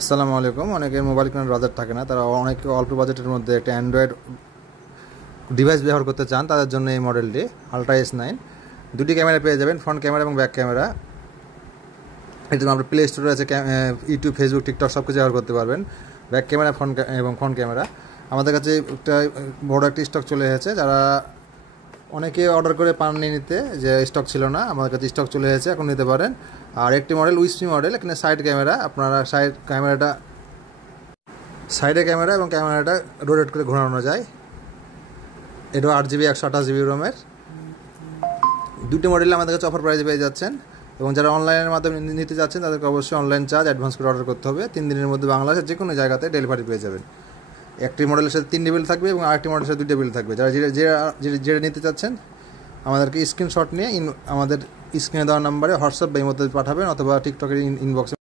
আসসালামু আলাইকুম। অনেকের মোবাইল কেনার বাজেট থাকে না, তারা অনেকে অল্প বাজেটের মধ্যে একটা অ্যান্ড্রয়েড ডিভাইস ব্যবহার করতে চান, তাদের জন্য এই মডেলটি আলট্রা S9। দুটি ক্যামেরা পেয়ে যাবেন, ফ্রন্ট ক্যামেরা এবং ব্যাক ক্যামেরা। এর জন্য আপনার প্লে স্টোরে আছে, ইউটিউব, ফেসবুক, টিকটক সব কিছু ব্যবহার করতে পারবেন। Back camera front camera. আমাদের কাছে একটা বড় একটা স্টক চলে এসেছে। যারা অনেকে অর্ডার করে পাননি নিতে, যে স্টক ছিল না, আমাদের কাছে স্টক চলে এসেছে, এখন নিতে পারেন। আর একটি মডেল উইসপি মডেল, এখানে আপনারা সাইডে ক্যামেরা এবং ক্যামেরাটা রোটেট করে ঘোরানো যায়। এটাও 8 GB 128 GB রোমের। দুটি মডেল আমাদের কাছে অফার প্রাইসে পেয়ে যাচ্ছেন। এবং যারা অনলাইনের মাধ্যমে নিতে যাচ্ছেন তাদেরকে অবশ্যই অনলাইন চার্জ অ্যাডভান্স করে অর্ডার করতে হবে। 3 দিনের মধ্যে বাংলাদেশের যে কোনো জায়গাতে ডেলিভারি পেয়ে যাবেন। একটি মডেলের সাথে 3 বিল থাকবে এবং আরেকটি মডেলের সাথে 2 বিল থাকবে। যারা যেটা নিতে চাচ্ছেন আমাদেরকে স্ক্রিনশট নিয়ে আমাদের স্ক্রিনে দেওয়া নাম্বারে হোয়াটসঅ্যাপ বা ইমোতে পাঠাবেন, অথবা টিকটকের ইনবক্সে